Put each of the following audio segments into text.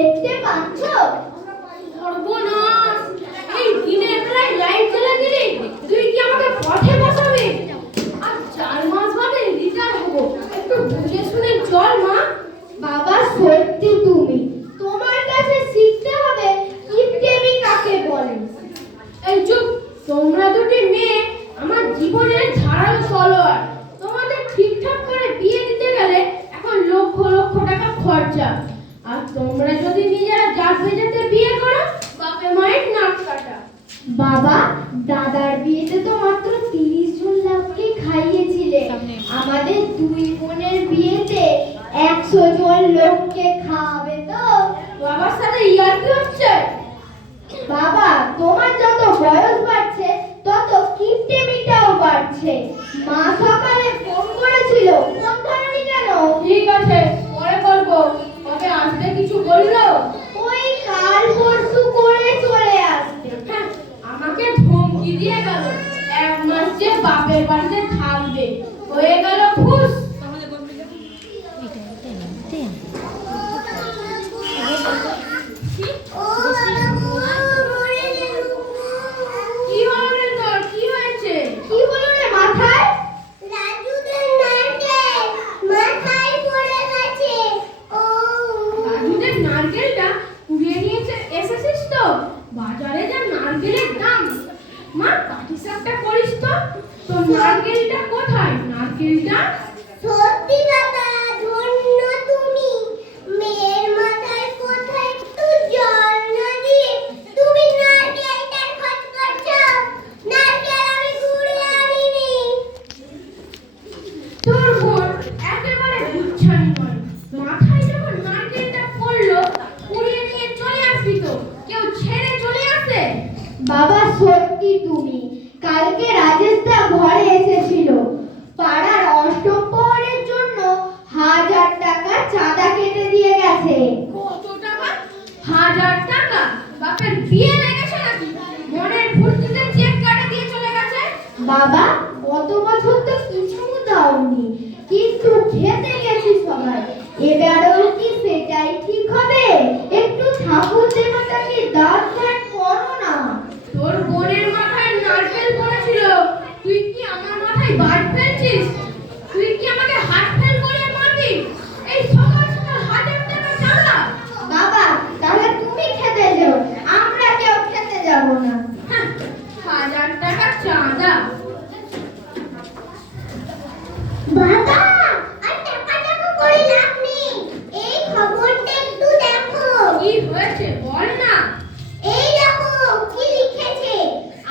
দেখতে পাচ্ছ? সর্বনাশ! এই দিনের বেলায় লাইট জ্বালা দিলি তুই কি আমাকে পথে বসাবি? আর 4 মাস বাদে রিটায়ার হবো, একটু বুঝে শুনে চল মা। বাবা সত্যি তুমি, তোমার কাছে শিখতে হবে কিপটেমি কাকে বলে। এই চুপ! তোমরা দুটি মেয়ে আমার জীবনের ধারালো তলোয়ার। তোমাদের ঠিকঠাক করে বিয়ে দিতে গেলে এখন লক্ষ লক্ষ টাকা খরচা, আর তোমরা যদি নিজেরা জাত বেজাতে বিয়ে করো, বাপে মায়ের নাক কাটা। বাবা, দাদার বিয়েতে তো মাত্র 30 জন লোককে খাইয়েছিলে, আমাদের দুই বোনের বিয়েতে 100 জন লোককে খাওয়াবে তো? বাবার সাথে ইয়ার্কি হচ্ছে? বাবা, তোমার যত বয়স বাড়ছে তত কিপটেমিটাও বাড়ছে। মা সকালে ফোন করেছিল, ফোন ধরনি কেন? ঠিক আছে, পরে করবো। কবে আসবে কিছু বললো? ওই কাল পরশু করে চলে আসবে। হ্যাঁ, আমাকে ধমকি দিয়ে গেল 1 মাস যে বাপের বাড়িতে থাকবে। হয়ে গেল খুশ। কি হলো রে তোর? কি হয়েছে? কি হলো রে মাথায়? রাজুদের নারকেল মাথায় পড়ে গেছে। ও রাজুদের নারকেলটা কুড়িয়ে নিয়েছে এসেছিস তো? বাজারে যা নারকেলের দাম। মা, পাটিসাপটা করিস তো। তোর নারকেলটা কোথায়? নারকেলটা সত্যি বাবা, ধন্য তুমি। মেয়ের মাথায় কোথায় একটু জল না দিয়ে তুমি নারকেলটার খোঁজ করছো? নারকেল আমি কুড়িয়ে আনিনি। তোর বোন একেবারে বুঝছানি নয়। মাথায় যখন নারকেলটা পড়লো, কুড়িয়ে নিয়ে চলে আসবি তো। কেউ ছেড়ে চলে আসে? বাবা সত্যি তুমি, কালকে রাজেশদা ঘরে এসেছিল। পাড়ার অষ্টম প্রহরের জন্য 1000 টাকা চাঁদা কেটে দিয়ে গেছে। কত টাকা? 1000 টাকা? বাপের বিয়ে লেগেছে নাকি? মনের ফুর্তিতে চেক কাটে দিয়ে চলে গেছে। বাবা, গত বছর তো কিছু দাওনি, কিন্তু খেতে গেছি সবাই। এবারেও কি সেটাই ঠিক হবে? একটু ঠাকুর দেবতাকে দান ধ্যান করো না। তোর বোনের মাথায় নারকেল পড়েছিল, তুই কি আমার মাথায় বাজ ফেলছিস? তুই কি আমাকে হাত ফেল করে মারবি? এই সকাল সকাল 1000 টাকা চাঁদা? বাবা, তাহলে তুমি খেতে যাও, আমরা কেউ খেতে যাব না। হ্যাঁ, 1000 টাকা চাঁদা? বাবা, আর টাকা টাকা করে লাভ নেই, এই খবরটা একটু দেখো। কি হয়েছে বল না। এই দেখো কি লিখেছে,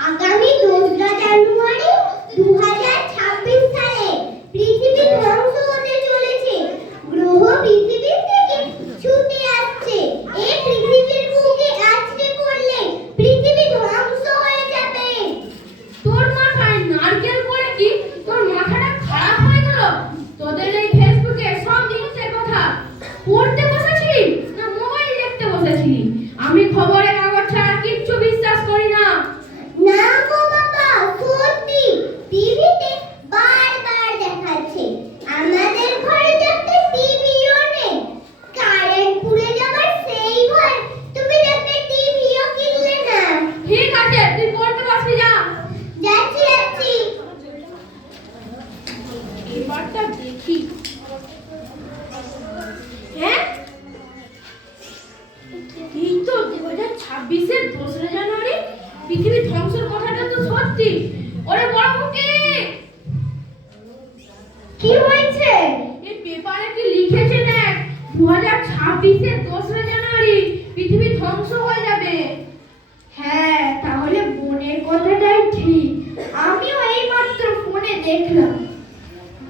আগামী 2রা জানুয়ারি 2026 সালে পৃথিবী ধ্বংস হতে চলেছে। গ্রহ পৃথিবী থেকে ছুটে আসছে। এই পৃথিবীর বুকে আছড়ে পড়লে পৃথিবী ধ্বংস হয়ে যাবে। তোর মাথায় নারকেল পড়ে কি তোর মাথাটা খারাপ হয়ে গেল? তোদের এই ফেসবুকে সব নিউজের কথা পড়তে বসেছিলি না মোবাইল দেখতে বসেছিলি? আমি খবরের কাগজ ছাড়া কিচ্ছু বিশ্বাস করি না। না গো বাবা, সত্যি টিভিতে বারবার দেখাচ্ছে। আমাদের ঘরে তো একটা টিভিও নেই, কারেন্ট পুড়ে যাবার সেই ভয় তুমি একটা টিভিও কিনলে না। ঠিক আছে, তুই পড়তে বসবি যা। যাচ্ছি যাচ্ছি। এবারটা দেখি। হ্যাঁ, এই তো 2026-এর 2রা জানুয়ারি পৃথিবী ধ্বংসের কথাটা তো সত্যি। ওরে বড় মুখে, কি হয়েছে? এই পেপারে কি লিখেছে দেখ, 2026-এর 2রা জানুয়ারি পৃথিবী ধ্বংস হয়ে যাবে। হ্যাঁ, তাহলে বোনের কথাটাই ঠিক, আমিও এইমাত্র ফোনে দেখলাম।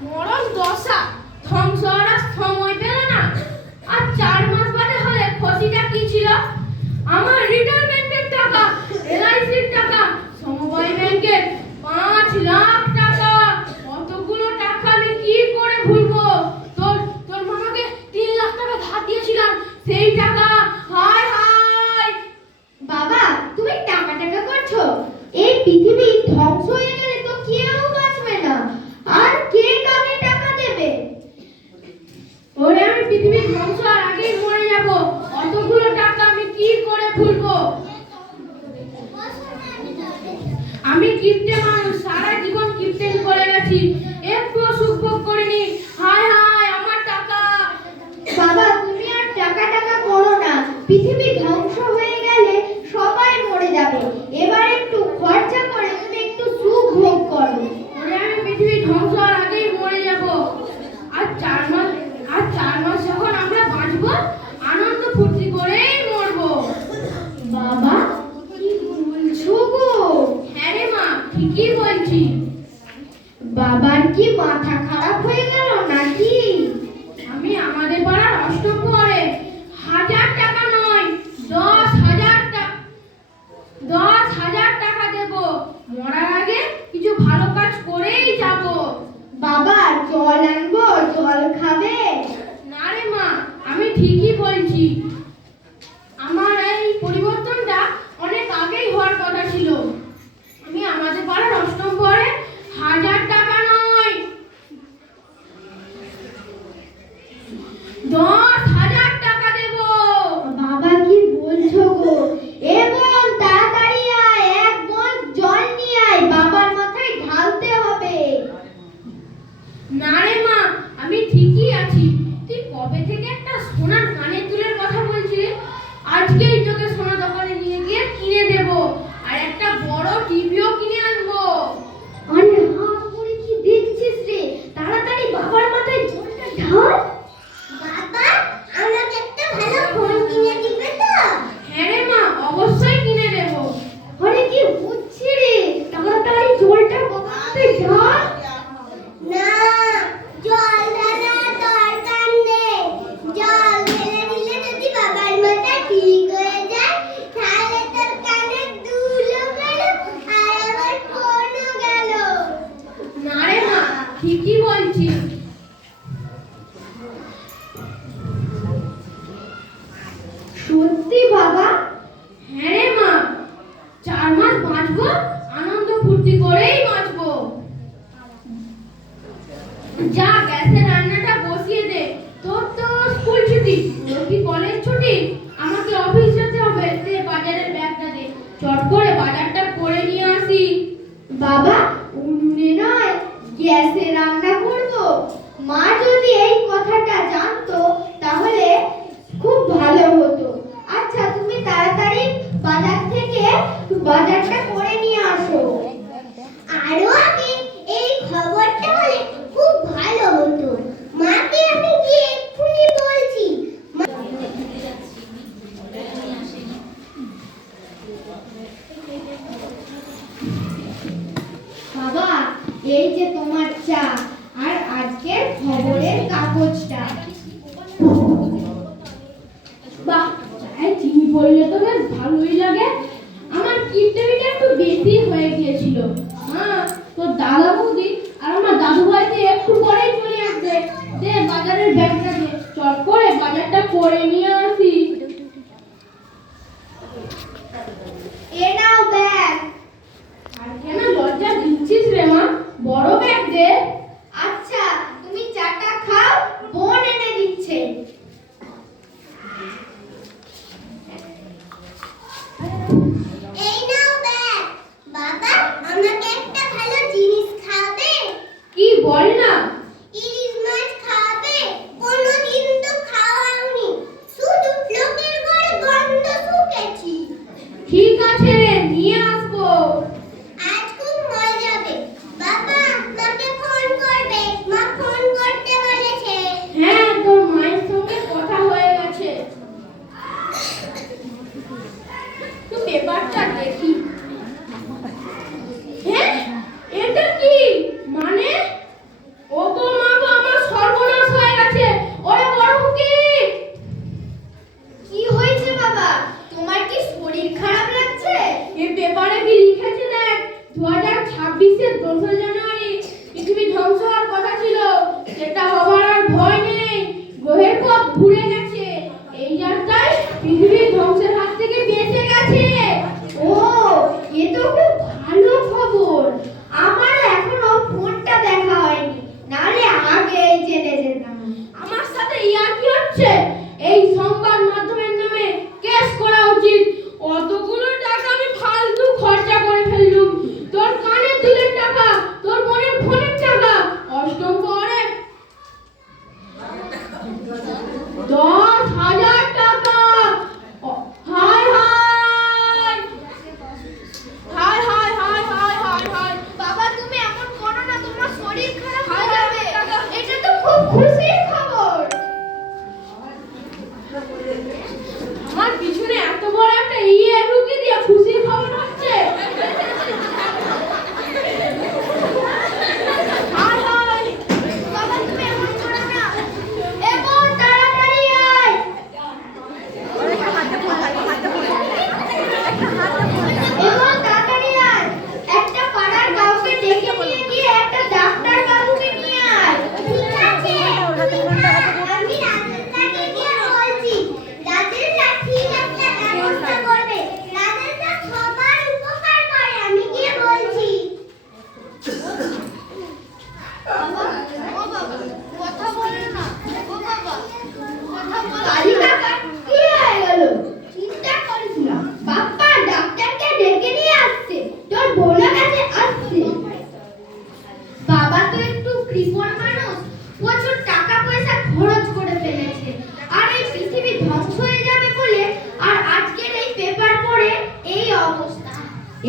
মরণ দশা, ধ্বংস হওয়ার সময় পেল না। আর 4 মাস বাদে হলে ক্ষতিটা কি ছিল? আমার রিটায়ারমেন্টের টাকা, এলআইসির টাকা, সমবায় ব্যাংকের 5 লাখ টাকা। কতগুলো টাকা আমি কি করে ভুলবো? তোর তোর মামাকে 3 লাখ টাকা ধার দিয়েছিলাম, সেই টাকা। হায় হায়! বাবা, তুমি টাকা টাকা করছো? এই পৃথিবী ধ্বংস হয়ে গেলে তো কেউ বাঁচবে না। পৃথিবী ধ্বংস হওয়ার আগেই মরে যাব। আর 4 মাস যখন আমরা বাঁচবো, আনন্দ ফুর্তি করেই মরবো। বাবা কি বলছো গো? হ্যাঁ রে মা, ঠিকই বলছি। বাবার কি মাথা খারাপ হয়ে গেল নাকি? আমি আমাদের পাড়ার অষ্টম প্রহরে 1000 টাকা নয়, 10,000 টাকা দেব। মরার আগে কিছু ভালো কাজ করেই যাব। বাবা জল আনবো, জল খাবে? না রে মা, আমি ঠিকই বলছি। আমার এই পরিবর্তনটা অনেক আগেই হওয়ার কথা ছিল। আমি আমাদের পাড়ার অষ্টম প্রহরে 1000 টাকা নয়, 10,000 টাকা দেব। বাবা কি বলছো গো? এবং তাড়াতাড়ি আয়, এক মগ জল নিয়ে আয়, বাবার মাথায় ঢালতে হবে। না রে মা, আমি ঠিকই আছি। তুই কবে থেকে একটা সোনার কানের দুলের কথা বলছিলি? আজকেই তোকে সোনা দোকানে নিয়ে গিয়ে কিনে দেব, আর একটা বড় টিভিও কিনে আনবো। আরে হা করে কি দেখছিস রে? তাড়াতাড়ি বাবার মাথায় জলটা ঢাল। বাবা আমাকে একটা ভালো ফোন কিনে দিবে তো? হ্যাঁ রে মা, অবশ্যই কিনে দেব। আরে কি হচ্ছে রে? তাড়াতাড়ি জলটা বাবার মাথায় ঢাল। না, জল ঢালার দরকার নেই। জল ঢেলে দিলে যদি বাবার মাথা ঠিক হয়ে যায়, তাহলে তোর কানের দুলও গেল আর আমার ফোনও গেল। না রে মা, ঠিকই বলছি। সত্যি বাবা? হ্যাঁ রে মা, 4 মাস বাঁচবো, আনন্দ ফুর্তি করেই বাঁচবো। যা, গ্যাসে রান্নাটা বসিয়ে দে। তোর তো স্কুল ছুটি, তোর কি কলেজ ছুটি? আমাকে অফিস যেতে হবে। দে বাজারের ব্যাগটা দে, চট করে বাজারটা করে নিয়ে আসি। বাবা উনুনে নয় গ্যাসে রান্না করব? মা যদি এই কথাটা জানতো তাহলে খুব ভালো হতো। আচ্ছা তুমি তাড়াতাড়ি বাজার থেকে বাজারটা করে নিয়ে আসো। আরো আগে এই খবরটা হলে খুব ভালো হতো। মাকে আমি গিয়ে এক্ষুনি বলছি। বাবা এই যে তোমার চা আর আজকের খবরের কাগজটা। বাহ, চায়ে চিনি পড়লে তো বেশ ভালোই লাগে। আমার কিপটেমিটা একটু বেশি হয়ে গিয়েছিল। হ্যাঁ, তোর দাদা বৌদি আর আমার দাদু ভাইতে একটু পরেই চলে আসবে। দে বাজারের ব্যাগটা দে, চট করে বাজারটা করে নিয়ে আসি। এ নাও ব্যাগ। আর কেন লজ্জা দিচ্ছিস রে মা? বড় ব্যাগ দে। আচ্ছা তুমি চাটা খাও, বোন এনে দিচ্ছে। এই নাও ব্যাগ। বাবা আমাকে একটা ভালো জিনিস খাবে? কি বল না? ইলিশ মাছ খাবে? কোনোদিন তো খাওয়াওনি, শুধু লোকের ঘরে গন্ধ শুকেছি। ঠিক আছে রে, নিয়ে আসবো। আজ খুব মজা হবে। বাবা মাকে ফোন করবে, মা ফোন করতে বলেছে। হ্যাঁ, তোর মায়ের সঙ্গে কথা হয়ে গেছে। তো পেপারটা দেখি। হ্যাঁ, এটা কি? মানে ও গো মা গো, আমার সর্বনাশ হয়ে গেছে। ওরে বড় কি? কি হয়েছে বাবা? তোমার কি শরীর খারাপ লাগছে? এই পেপারে কি লিখেছে দেখ। 2026-এর 2রা জানুয়ারি পৃথিবী ধ্বংস হওয়ার কথা ছিল, সেটা হবার আর ভয় নেই। গ্রহের পথ ঘুরে গেছে। এই যাত্রায় পৃথিবী ধ্বংসের হাত থেকে বেঁচে গেছে। ও এ তো খুব ভালো খবর। আমার এখনো ফোনটা দেখা হয়নি, নালে আগে জেনে যেতাম। আমার সাথে ইয়ার কি হচ্ছে? এই সংবাদ মাধ্যমের নামে কেস করা উচিত। অতগুলো টাকা আমি ফালতু খরচা করে ফেললুম। তোর কানের দুলের টাকা, তোর বোনের ফোনের টাকা, অষ্টম প্রহরে 10,000 টাকা। হায় হায় হায় হায় হায় হায় হায় হায়। বাবা তুমি এমন করো না, তোমার শরীর বাবা, ও বাবা, কথা বলো না। ও বাবা, কথা বলো। কালী কাকা কি হয়ে গেল? চিন্তা করিস না, বাপ্পা ডাক্তারকে ডেকে নিয়ে আসছে, তোর বোনের কাছে আসছে। বাবা তো একটু কৃপণ মানুষ, প্রচুর টাকা পয়সা খরচ করে ফেলেছে, আর এই পৃথিবী ধ্বংস হয়ে যাবে বলে আর আজকের এই পেপার পড়ে এই অবস্থা।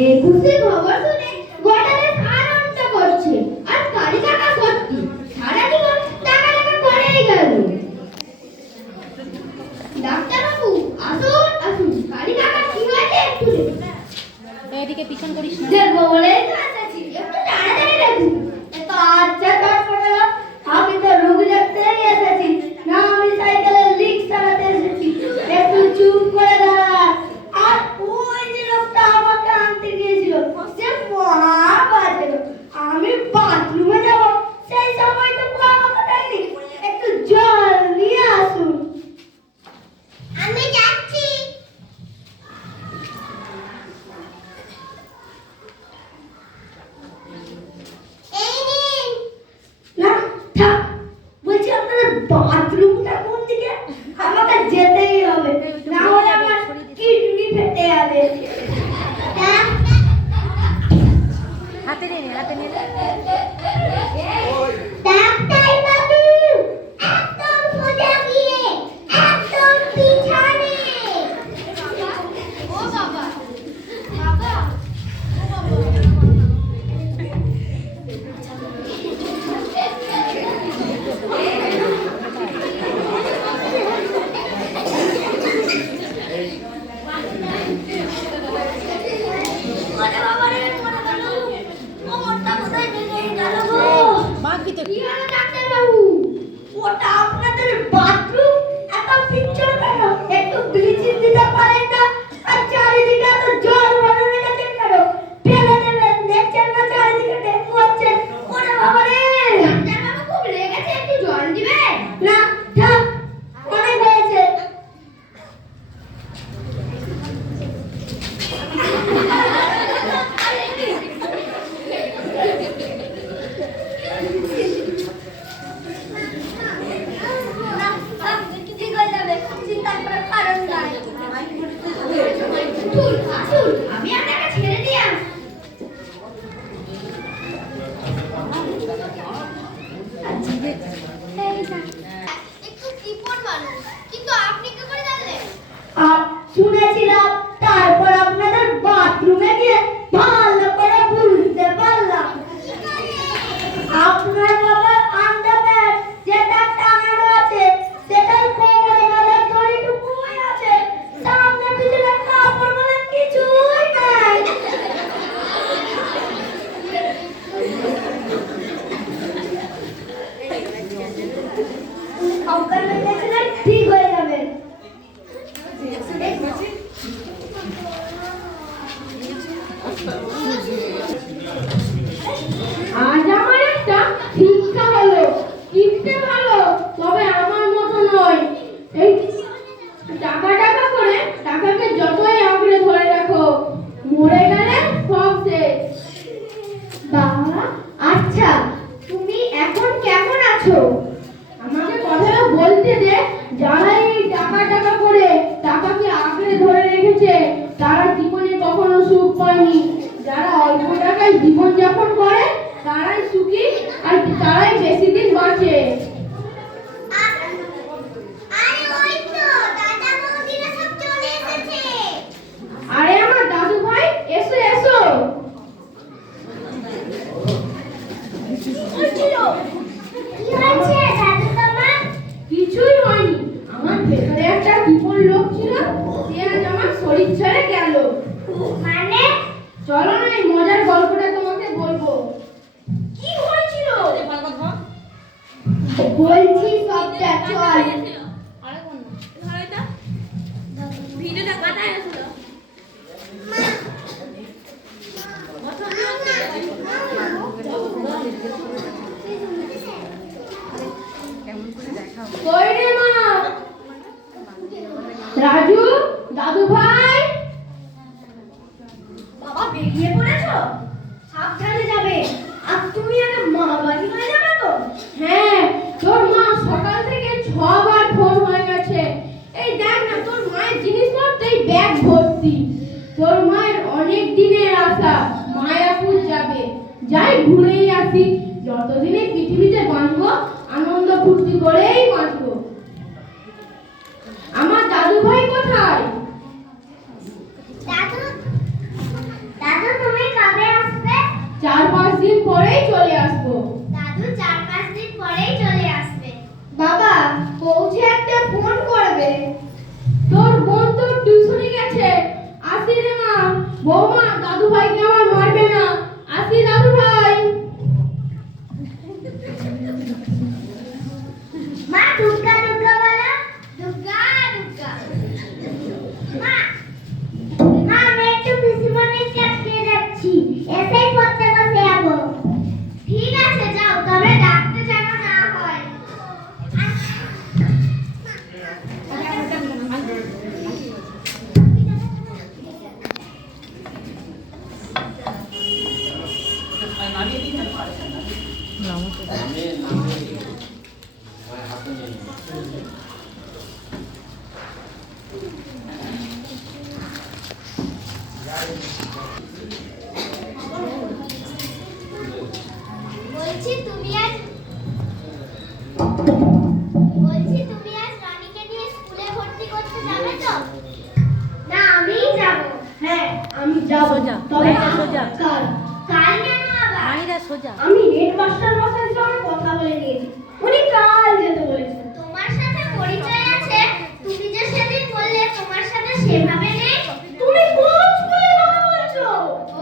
এই খুশি খবর শুনে গোটা দেশ আনন্দ করছে, আর কালী কাকা সত্যি সারা জীবন টাকা টাকা করেই গেল। ডাক্তারবাবু আসুন আসুন, কালী কাকা কি হয়েছে একটু দেখুন। এদিকে পিছন করিস না। দেখবো বলেই তো এসেছি, একটু তাড়াতাড়ি দেখুন। তো আচ্ছা তারপরে আমি তো রোগী দেখতেই এসেছি না, আমি সাইকেলের লিক চালাতে এসেছি। একটু চুপ করে দাঁড়া। আর ওই যে লোকটা আমাকে আনতে গিয়েছিল, সে মহা বাজে লোক। আমি বাথরুমে যাব, সেই সময়টুকু আমাকে দেয়নি। একটু জল নিয়ে আসুন। আমি যাচ্ছি। এই নিন। না থাক, বলছি আপনাদের বাথরুমটা কোন দিকে? আমাকে যেতেই হবে, না হলে আমার কিডনি ফেটে যাবে। হাতে নে, হাতে নে। ডাক্তার বাবু, একদম সোজা গিয়ে, একদম পিছনে। ও বাবা, বাবা, ও বাবা। ওরে বাবা রে, মরে গেল। কোমরটা কোথায় লেগে গেল গো? বাকি তো কি হলো ডাক্তার বাবু? ওটা আপনাদের বাথরুম? এত পিচ্ছিল কেন? একটু ব্লিচিং দিতে পারেন না? আর চারিদিকে এত জল ভরে রেখেছেন কেন? ফেলে দেবেন, দেখছেন না চারিদিকে ডেঙ্গু হচ্ছে। ওরে বাবা রে, ডাক্তার বাবু খুব লেগেছে, একটু জল দিবেন? না থাক, অনেক হয়েছে। ঠিক হয়ে যাবে, চিন্তা করার কারণ নাই। আসুন, আসুন, আমি আপনাকে ছেড়ে দিলাম। একটু কৃপণ মানুষ, কিন্তু আপনি কি করে জানলেন? আর শুনেছিলাম, তারপর আপনাদের বাথরুমে গিয়ে ভালো করে বুঝতে পারলাম। আপনার বাবার আন্ডারপ্যান্ট যেটা টাঙানো আছে, সেটার কোমরে গলার দড়িটুকুই আছে, সামনে পিছনে কাপড় বলে কিছুই নাই। অজ্ঞান হয়ে গেছিলেন, ঠিক হয়ে যাবেন। আজ আমার একটা শিক্ষা হলো, কিনতে ভালো, তবে আমার মতো নয়। এই টাকা টাকা করে টাকাকে যতই আঁকড়ে ধরে রাখো, মরে গেলে সব শেষ। বাবা, আচ্ছা তুমি এখন কেমন আছো? আমাকে কথাটা বলতে দে। যারা এই টাকা টাকা করে টাকাকে আঁকড়ে ধরে রেখেছে, তারা জীবনে কখনো সুখ পায়নি। যারা অল্প টাকায় জীবন যাপন করে, তারাই সুখী, আর তারাই বেশি দিন বাঁচে। আরে আমার দাদু ভাই, এসো এসো। কিছুই হয়নি, আমার ভেতরে একটা কৃপণ লোক ছিল, সে আজ আমার শরীর ছেড়ে গেল। মানে চলো না, এই মজার গল্পটা তোমাকে বলবো। কি হয়েছিল বলছি, সবটা চল। ভিডিওটা কাটা গেছিল। কই রে মা? রাজু, দাদু ভাই, বাবা বেরিয়ে পড়েছো? সাবধানে যাবে, আর তুমি আগে মা বাড়ি হয়ে যাবে। যাই ঘুরেই আসি, যতদিন এই পৃথিবীতে বাঁচবো আনন্দ ফুর্তি করেই বাঁচবো। আমার দাদু ভাই কোথায়? দাদু দাদু তুমি কবে আসবে? 4-5 দিন পরেই চলে আসবো। দাদু 4-5 দিন পরেই চলে আসবে। বাবা পৌঁছে একটা ফোন করবে। তোর বোন তো টিউশনে গেছে, আসি রে মা। বৌমা দাদু ভাইকে আমার মারবে না, আসি দাদু ভাই। মা দুর্গা দুর্গা বলো, দুর্গা দুর্গা। মা মা আমি একটু পিসিমণির কাছে যাচ্ছি, এসেই পড়তে বসে যাবো। ঠিক আছে যাও, তবে ডাকতে যেন না হয়। বলছি তুমি আজ রানীকে নিয়ে স্কুলে ভর্তি করতে যাবে তো? না আমিই যাব। হ্যাঁ আমি যাব। সোজা, তবে লাইনটা সোজা। কাল কাল কেন আবার? মানিরা সোজা। আমি হেডমাস্টার মশাইয়ের সঙ্গে কথা বলে নিয়েছি, উনি কাল যেতে বলেছেন। তোমার সাথে পরিচয় আছে? তুমি যে সেদিন বললে তোমার সাথে সেভাবে নেই। তুমি কোন স্কুলে কথা বলছো?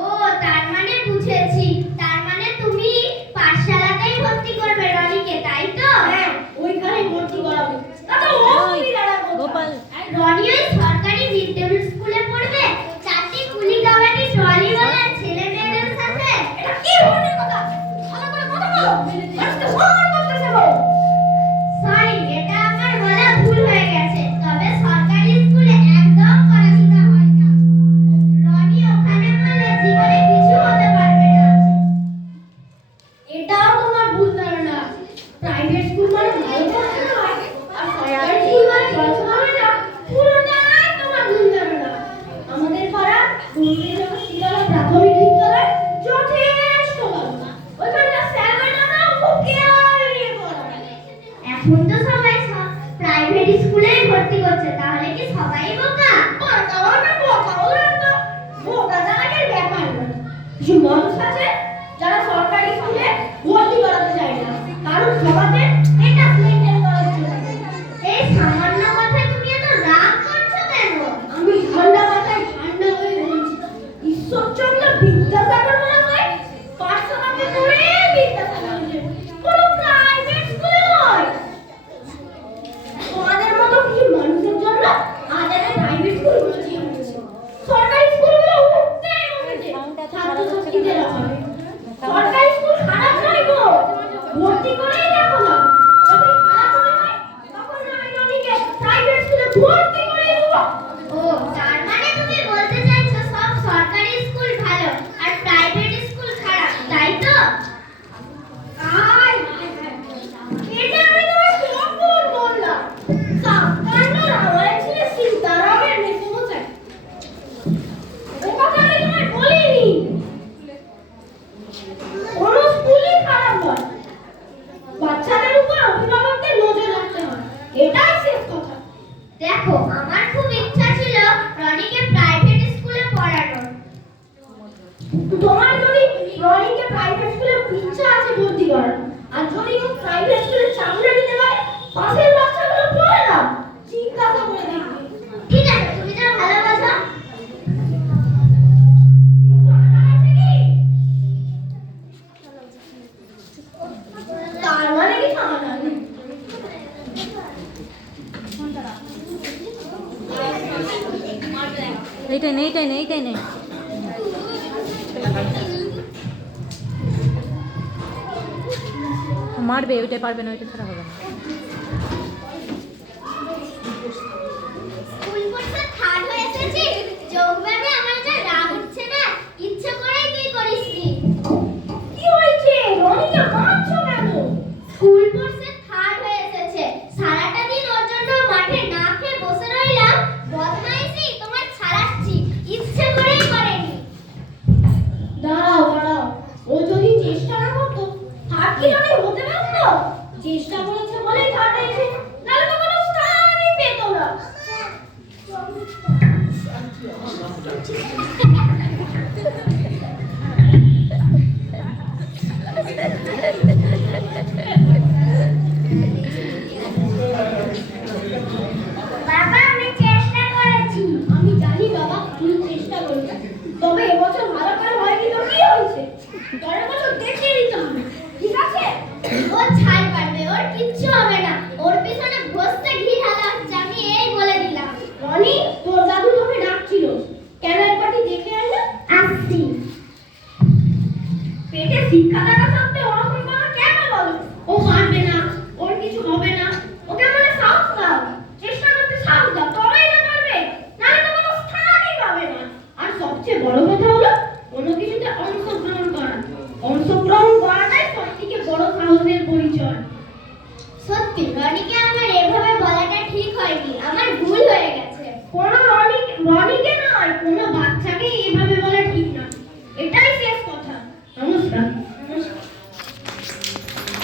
ও তার মানে বুঝেছি, তার মানে তুমি পাঠশালাতেই ভর্তি করবে রনিকে, তাই তো? হ্যাঁ ওইখানেই ভর্তি করাবে। তাতে ওই, অসুবিধাটা কোথায়? গোপাল রনি ওই সরকারি মিড ডে মিল স্কুলে পড়বে, 4টি কুলি কাবাডি ট্রলিওয়ালা ছেলে মেয়েদের সাথে। এটা কি ধরনের কথা? ভালো করে কথা বলো, আজকে সবার করতেছে বলো। সরি, এটা আমার বলা ভুল হয়ে গেছে। তবে সরকারি স্কুলে একদম পড়াশোনা হয় না। রনি ওখানে পড়লে জীবনে কিছু হতে পারবে না। এটাও তোমার ভুল ধারণা। প্রাইভেট স্কুল মানে ভালো পড়াশোনা হয়, আর সরকারি স্কুল মানে পড়াশোনা হয় না, পুরোটাই তোমার ভুল ধারণা। আমাদের পাড়া বঙ্গীয় বিদ্যালয় প্রাথমিক বিদ্যালয় যথেষ্ট ভালো। ওইখানকার স্যার ম্যাডামরাও খুব কেয়ার নিয়ে পড়ায়। এখন তো সবাই প্রাইভেট স্কুলেই ভর্তি করছে, তাহলে কি সবাই বোকা? বোকা বলবে, বোকা বলবে তো। বোকা জানাকের ব্যাপার না। কিছু মানুষ আছে যারা সরকারি স্কুলে ভর্তি করাতে চায় না, কারণ সমাজে এটা মেনটেন করার জন্য। এই সামান্য কথায় তুমি এত রাগ করছো কেন? আমি ঠান্ডা মাথায় ঠান্ডা হয়ে বলছি, ঈশ্বরচন্দ্র বিদ্যাসাগর মনে হয় পাঠশালাতে পড়ে বিদ্যাসাগর হয়েছে, কোনো প্রাইভেট স্কুলে নয়। তোমাদের মতো কিছু মানুষের জন্য আজ আমি প্রাইভেট স্কুল বাঁচিয়ে উঠেছি। সরকারি স্কুলগুলো উঠতেই উঠেছে ছাত্রছাত্রীদের অভাবে। সরকারি স্কুল খারাপ নয় গো, ভর্তি করেই দেখো না। যদি খারাপ মনে হয় তখন আমি রনিকে প্রাইভেট স্কুলে ভর্তি করে দেবো। ও তার মানে তুমি বলতে চাইছো সব সরকারি স্কুল ভালো আর প্রাইভেট স্কুল খারাপ, তাই তো? এটা আমি তোমায় কখন বললাম? কান্নার আওয়াজ ছিল সীতারামের মেসোমশাই। ও কথা আমি তোমায় বলিনি। কোনো স্কুলই খারাপ নয়, বাচ্চাদের উপর অভিভাবকদের নজর রাখতে হয়, এটাই শেষ কথা। দেখো আমার খুব ইচ্ছা ছিল রনিকে প্রাইভেট স্কুলে পড়ানোর। তোমার যদি রনিকে প্রাইভেট স্কুলে ইচ্ছা আছে ভর্তি করার, আর যদি ও প্রাইভেট স্কুলে চাকরি নিতে পারে, পাশের বাচ্চাগুলো পড়ে না, জিজ্ঞাসা করে দেখবে। ঠিক আছে, তুমি যা ভালোবাসো। তার মানে কি ঠান্ডা নেই? এইটাই নেই, এইটাই নেই, এইটাই নেই। মারবে, ওইটাই পারবে না, ওইটা ছাড়া হবে না। স্কুল পড়তে থার্ড হয়ে এসেছি, যোগব্যায়ামে আমার যা রাগ উঠছে না, ইচ্ছে করেই তুই করিসনি। কি হয়েছে? রনিকে মারছো কেন? স্কুল পড়তে থার্ড হয়ে এসেছে, সারাটা দিন ওর জন্য মাঠে না খেয়ে বসে রইলাম, বদমাইশি তোমার ছাড়াচ্ছি, ইচ্ছে করেই করেনি। দাঁড়াও দাঁড়াও, ও যদি চেষ্টা রনি হতে পারতো? চেষ্টা করেছে বলেই ঘটেছে, নাহলে তো কোনো স্থানই পেত না। বাবা আমি চেষ্টা করেছি। আমি জানি বাবা তুই চেষ্টা করবি, তবে এবছর ভালো কাজ হয়নি তো কি হয়েছে? পরের বছর দেখিয়ে দিতে হবে, ঠিক আছে? ও ছাই পারবে, ওর কিচ্ছু হবে না। ওর পিছনে ঘষতে ঘি ঢালা হচ্ছে, আমি এই বলে দিলাম। রনি, তোর দাদু তোকে ডাকছিল, কেন একবারটি দেখে আয় না? আসছি। পেটে শিক্ষা থাকা